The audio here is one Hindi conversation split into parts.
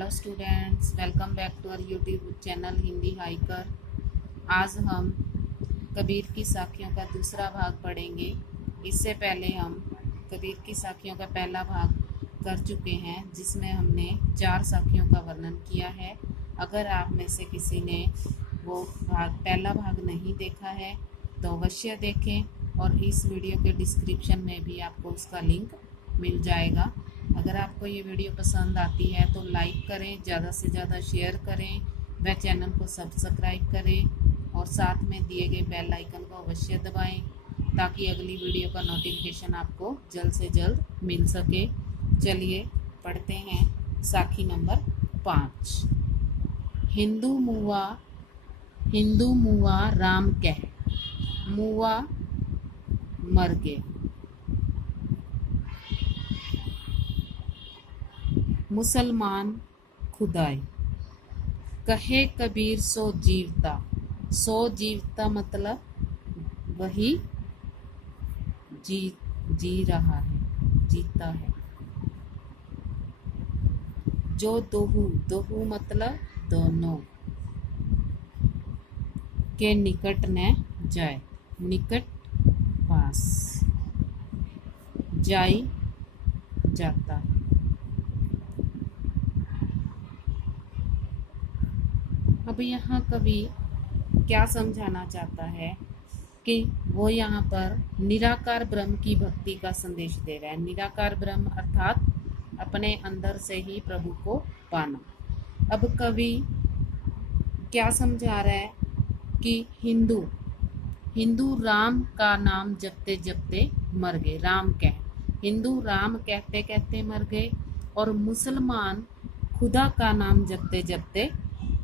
Hello students, welcome back to our YouTube channel Hindi hiker. आज हम कबीर की साखियों का दूसरा भाग पढ़ेंगे। इससे पहले हम कबीर की साखियों का पहला भाग कर चुके हैं, जिसमें हमने 4 साखियों का वर्णन किया है। अगर आप में से किसी ने वो पहला भाग नहीं देखा है तो अवश्य देखें, और इस वीडियो के डिस्क्रिप्शन में भी आपको उसका लिंक मिल जाएगा। अगर आपको ये वीडियो पसंद आती है तो लाइक करें, ज़्यादा से ज़्यादा शेयर करें, व चैनल को सब्सक्राइब करें और साथ में दिए गए बेल आइकन को अवश्य दबाएं, ताकि अगली वीडियो का नोटिफिकेशन आपको जल्द से जल्द मिल सके। चलिए पढ़ते हैं साखी नंबर 5। हिंदू मुआ राम कह, मुआ मर गए। मुसलमान खुदाई, कहे कबीर सो जीवता मतलब वही जी रहा है, जीता है। जो दोहू मतलब दोनों, के निकट न जाए, निकट पास, जाई जाता है। अब यहाँ कवि क्या समझाना चाहता है कि वो यहाँ पर निराकार ब्रह्म की भक्ति का संदेश दे रहा है। निराकार ब्रह्म अर्थात अपने अंदर से ही प्रभु को पाना। अब कवि क्या समझा रहा है कि हिंदू राम का नाम जपते जपते मर गए। राम हिंदू राम कहते कहते मर गए, और मुसलमान खुदा का नाम जपते जपते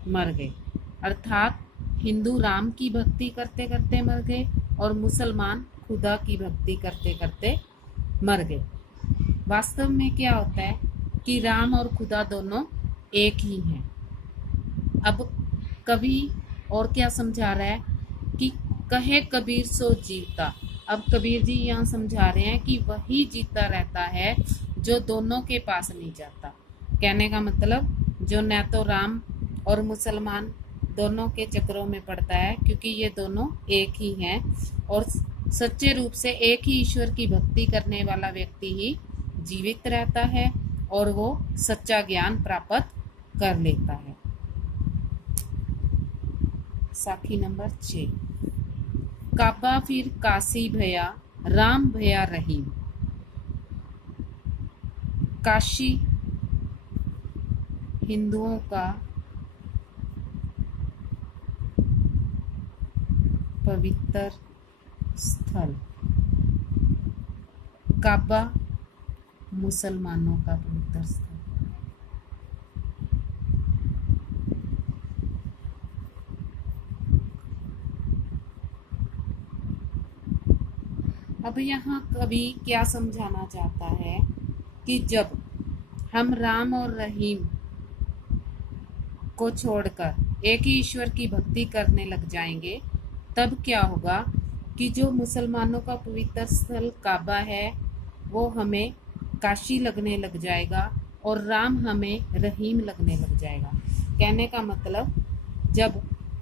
मर गए। अर्थात हिंदू राम की भक्ति करते करते मर गए और मुसलमान खुदा की भक्ति करते करते मर गए। वास्तव में क्या होता है कि राम और खुदा दोनों एक ही हैं। अब कवि और क्या समझा रहा है कि कहे कबीर सो जीवता। अब कबीर जी यहाँ समझा रहे हैं कि वही जीता रहता है जो दोनों के पास नहीं जाता। कहने का मतलब जो न तो राम और मुसलमान दोनों के चक्रों में पड़ता है, क्योंकि ये दोनों एक ही हैं, और सच्चे रूप से एक ही ईश्वर की भक्ति करने वाला व्यक्ति ही जीवित रहता है और वो सच्चा ज्ञान प्राप्त कर लेता है। साखी नंबर 6। काबा फिर काशी भया, राम भया रहीम। काशी हिंदुओं का पवित्र स्थल, काबा मुसलमानों का पवित्र स्थल। अब यहाँ कवि क्या समझाना चाहता है कि जब हम राम और रहीम को छोड़कर एक ही ईश्वर की भक्ति करने लग जाएंगे, तब क्या होगा कि जो मुसलमानों का पवित्र स्थल काबा है वो हमें काशी लगने लग जाएगा और राम हमें रहीम लगने लग जाएगा। कहने का मतलब जब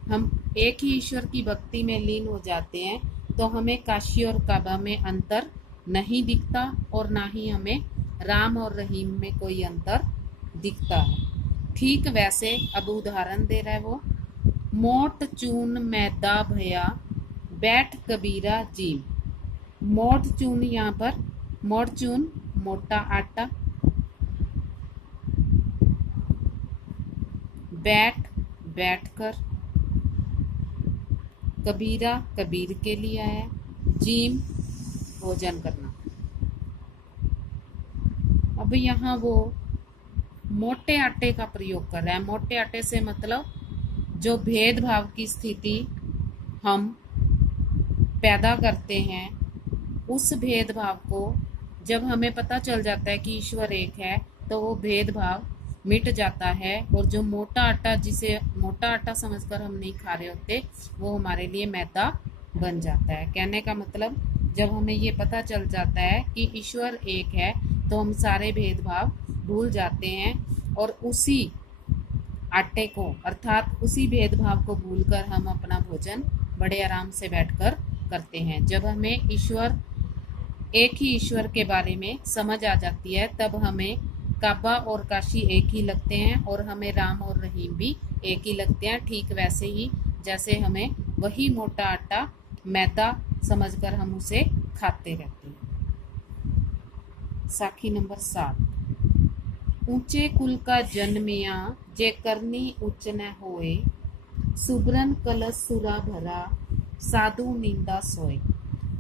हम एक ही ईश्वर की भक्ति में लीन हो जाते हैं तो हमें काशी और काबा में अंतर नहीं दिखता, और ना ही हमें राम और रहीम में कोई अंतर दिखता है। ठीक वैसे अब उदाहरण दे रहा है वो, मोट चून मैदा भया, बैठ कबीरा जीम। मोट चून, यहाँ पर मोट चून मोटा आटा, बैठकर, कबीरा कबीर के लिए है, जीम भोजन करना। अब यहाँ वो मोटे आटे का प्रयोग कर रहा है। मोटे आटे से मतलब जो भेदभाव की स्थिति हम पैदा करते हैं, उस भेदभाव को जब हमें पता चल जाता है कि ईश्वर एक है तो वो भेदभाव मिट जाता है, और जो मोटा आटा, जिसे मोटा आटा समझकर हम नहीं खा रहे होते, वो हमारे लिए मैदा बन जाता है। कहने का मतलब जब हमें ये पता चल जाता है कि ईश्वर एक है तो हम सारे भेदभाव भूल जाते हैं और उसी आटे को, अर्थात उसी भेदभाव को भूलकर हम अपना भोजन बड़े आराम से बैठकर करते हैं। जब हमें एक ही ईश्वर के बारे में समझ आ जाती है, तब हमें काबा और काशी एक ही लगते हैं और हमें राम और रहीम भी एक ही लगते हैं। ठीक वैसे ही जैसे हमें वही मोटा आटा मैदा समझकर हम उसे खाते रहते हैं। साखी नंबर 7। ऊंचे कुल का जन्मिया जे करनी उच्च न होए, सुबरन कलश सुरा भरा साधु निंदा सोए।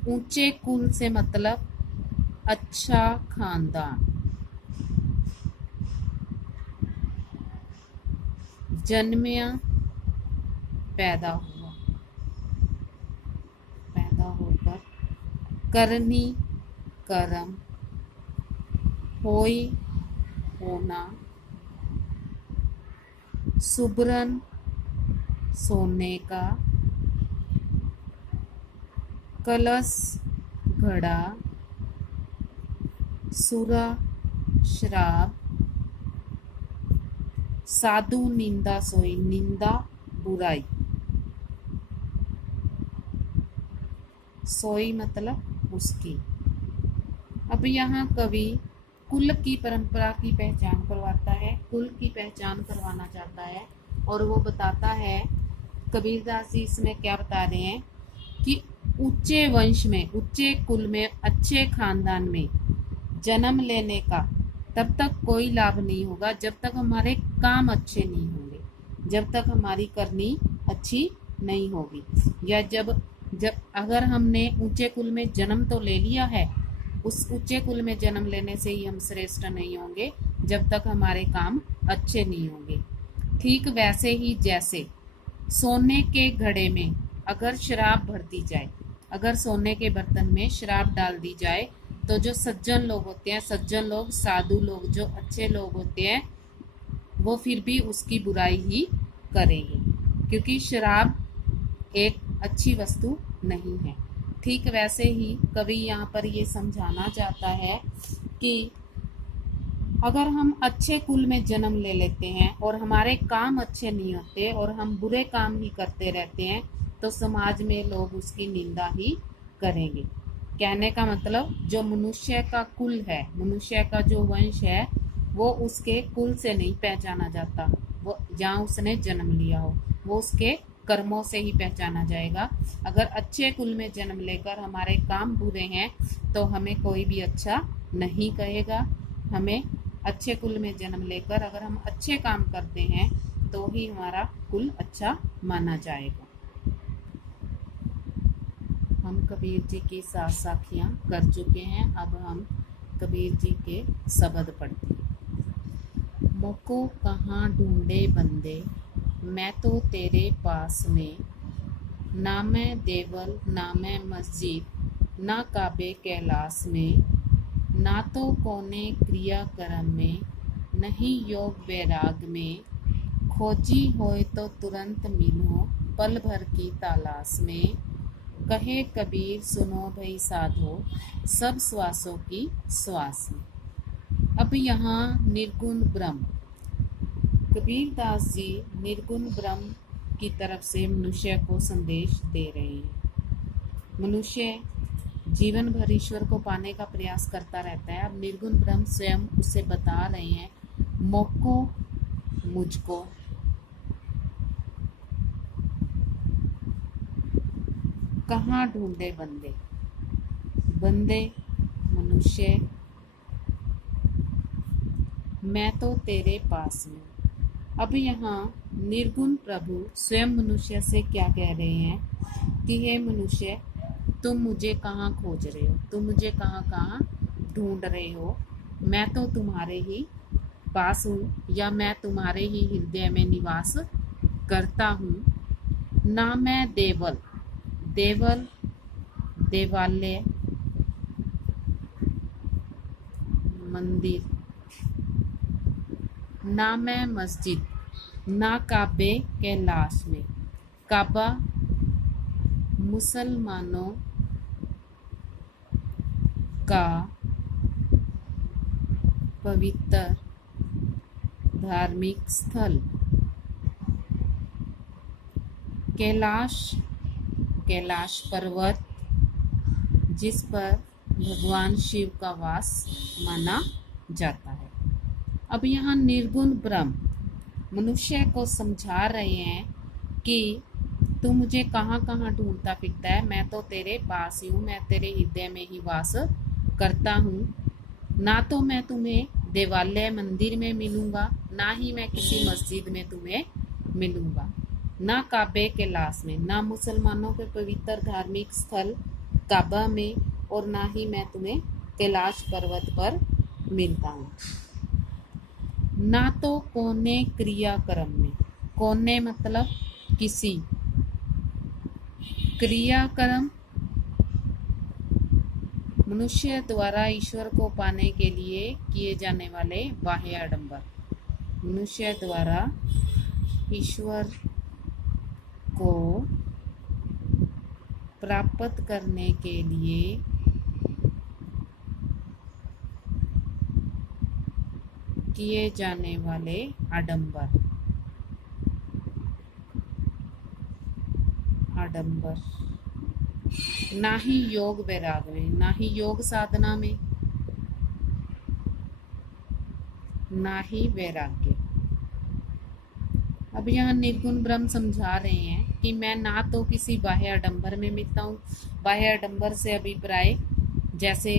ऊंचे कुल से मतलब अच्छा खानदान। जन्मिया पैदा हुआ, पैदा होकर। करनी कर्म, होई होना। सुबरन सोने का। कलश घड़ा। सुरा शराब। साधु निंदा सोई, निंदा बुराई। सोई मतलब उसकी। अब यहाँ कवि कुल की परंपरा की पहचान करवाता है, कुल की पहचान करवाना चाहता है और वो बताता है, कबीरदास जी इसमें क्या बता रहे हैं कि ऊंचे वंश में, ऊंचे कुल में, अच्छे खानदान में जन्म लेने का तब तक कोई लाभ नहीं होगा जब तक हमारे काम अच्छे नहीं होंगे, जब तक हमारी करनी अच्छी नहीं होगी, या जब अगर हमने ऊंचे कुल में जन्म तो ले लिया है, उस ऊंचे कुल में जन्म लेने से ही हम श्रेष्ठ नहीं होंगे जब तक हमारे काम अच्छे नहीं होंगे। ठीक वैसे ही जैसे सोने के घड़े में अगर शराब भर दी जाए, अगर सोने के बर्तन में शराब डाल दी जाए, तो जो सज्जन लोग होते हैं, सज्जन लोग, साधु लोग, जो अच्छे लोग होते हैं, वो फिर भी उसकी बुराई ही करेंगे, क्योंकि शराब एक अच्छी वस्तु नहीं है। ठीक वैसे ही कवि यहाँ पर ये समझाना चाहता है कि अगर हम अच्छे कुल में जन्म ले लेते हैं और हमारे काम अच्छे नहीं होते और हम बुरे काम ही करते रहते हैं, तो समाज में लोग उसकी निंदा ही करेंगे। कहने का मतलब, जो मनुष्य का कुल है, मनुष्य का जो वंश है, वो उसके कुल से नहीं पहचाना जाता, वो जहाँ उसने जन्म लिया हो, वो उसके कर्मों से ही पहचाना जाएगा। अगर अच्छे कुल में जन्म लेकर हमारे काम बुरे हैं तो हमें कोई भी अच्छा नहीं कहेगा। हमें अच्छे कुल में जन्म लेकर अगर हम अच्छे काम करते हैं तो ही हमारा कुल अच्छा माना जाएगा। हम कबीर जी की 7 साखियाँ कर चुके हैं, अब हम कबीर जी के शब्द पढ़ते हैं। मोको कहाँ ढूंढे बंदे, मैं तो तेरे पास में, ना मैं देवल ना मैं मस्जिद, ना काबे कैलाश में, ना तो कोने क्रिया कर्म में, नहीं योग वैराग में, खोजी होए तो तुरंत मिलो पल भर की तलाश में, कहे कबीर सुनो भई साधो सब श्वासों की श्वास में। अब यहाँ निर्गुण ब्रह्म, कबीरदास जी निर्गुण ब्रह्म की तरफ से मनुष्य को संदेश दे रहे हैं। मनुष्य जीवन भर ईश्वर को पाने का प्रयास करता रहता है। अब निर्गुण ब्रह्म स्वयं उसे बता रहे हैं, मोको मुझको, कहाँ ढूंढे बंदे, बंदे मनुष्य, मैं तो तेरे पास में। अब यहाँ निर्गुण प्रभु स्वयं मनुष्य से क्या कह रहे हैं कि हे मनुष्य, तुम मुझे कहाँ खोज रहे हो, तुम मुझे कहाँ कहाँ ढूंढ रहे हो, मैं तो तुम्हारे ही पास हूँ, या मैं तुम्हारे ही हृदय में निवास करता हूँ। ना मैं देवल, देवल देवालय मंदिर, ना मैं मस्जिद, ना काबे कैलाश में, काबा मुसलमानों का पवित्र धार्मिक स्थल, कैलाश, कैलाश पर्वत जिस पर भगवान शिव का वास माना जाता है। अब यहाँ निर्गुण ब्रह्म मनुष्य को समझा रहे हैं कि तू मुझे कहाँ कहाँ ढूंढता फिरता है, मैं तो तेरे पास ही हूँ, मैं तेरे हृदय में ही वास करता हूँ। ना तो मैं तुम्हें देवालय मंदिर में मिलूंगा, ना ही मैं किसी मस्जिद में तुम्हें मिलूंगा, ना काबे के लाश में, ना मुसलमानों के पवित्र धार्मिक स्थल काबा में, और ना ही मैं तुम्हें कैलाश पर्वत पर मिलता हूँ। ना तो कोने क्रियाक्रम में, कोने मतलब किसी, क्रियाक्रम मनुष्य द्वारा ईश्वर को पाने के लिए किए जाने वाले बाह्य आडंबर, मनुष्य द्वारा ईश्वर को प्राप्त करने के लिए किए जाने वाले आडंबर, आडंबर। ना ही योग वैराग में, ना ही योग साधना में, ना ही वैराग्य। अब यहाँ निर्गुण ब्रह्म समझा रहे हैं कि मैं ना तो किसी बाह्य आडंबर में मिलता हूँ। बाह्य आडंबर से अभिप्राय जैसे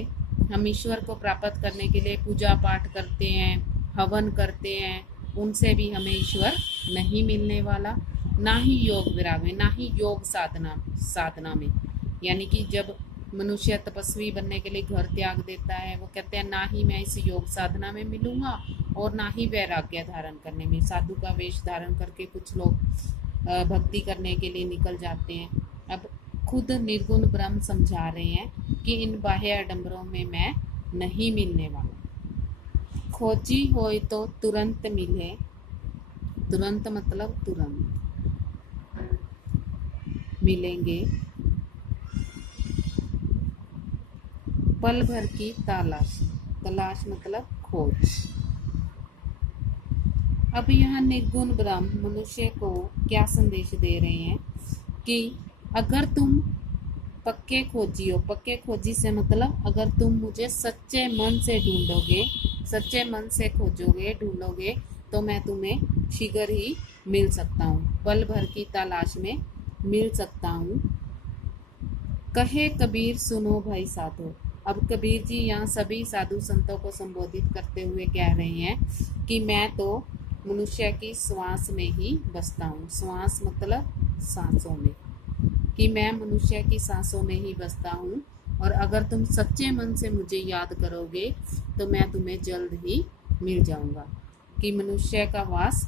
हम ईश्वर को प्राप्त करने के लिए पूजा पाठ करते हैं, हवन करते हैं, उनसे भी हमें ईश्वर नहीं मिलने वाला। ना ही योग विराग में, ना ही योग साधना में, यानी कि जब मनुष्य तपस्वी बनने के लिए घर त्याग देता है, वो कहते हैं ना ही मैं इस योग साधना में मिलूंगा और ना ही वैराग्य धारण करने में। साधु का वेश धारण करके कुछ लोग भक्ति करने के लिए निकल जाते हैं। अब खुद निर्गुण ब्रह्म समझा रहे हैं कि इन बाह्य आडंबरों में मैं नहीं मिलने वाला। खोजी होए तो तुरंत मिले, तुरंत मतलब तुरंत मिलेंगे, पल भर की तलाश, तलाश मतलब खोज। अब यहाँ निर्गुण ब्रह्म मनुष्य को क्या संदेश दे रहे हैं कि अगर तुम पक्के खोजी हो, पक्के खोजी से मतलब अगर तुम मुझे सच्चे मन से ढूंढोगे, सच्चे मन से खोजोगे, ढूंढोगे, तो मैं तुम्हें शीघ्र ही मिल सकता हूँ, पल भर की तलाश में मिल सकता हूँ। कहे कबीर सुनो भाई साधो। अब कबीर जी यहाँ सभी साधु संतों को संबोधित करते हुए कह रहे हैं कि मैं तो मनुष्य की श्वास में ही बसता हूँ। श्वास मतलब सांसों में, कि मैं मनुष्य की सांसों में ही बसता हूँ, और अगर तुम सच्चे मन से मुझे याद करोगे तो मैं तुम्हें जल्द ही मिल जाऊंगा। कि मनुष्य का वास,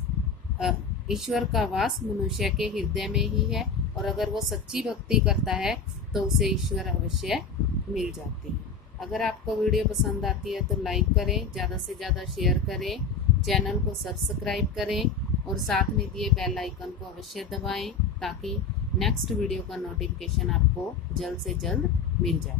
ईश्वर का वास मनुष्य के हृदय में ही है, और अगर वो सच्ची भक्ति करता है तो उसे ईश्वर अवश्य मिल जाते हैं। अगर आपको वीडियो पसंद आती है तो लाइक करें, ज़्यादा से ज़्यादा शेयर करें, चैनल को सब्सक्राइब करें और साथ में दिए बेल आइकन को अवश्य दबाएं ताकि नेक्स्ट वीडियो का नोटिफिकेशन आपको जल्द से जल्द मिल जाए।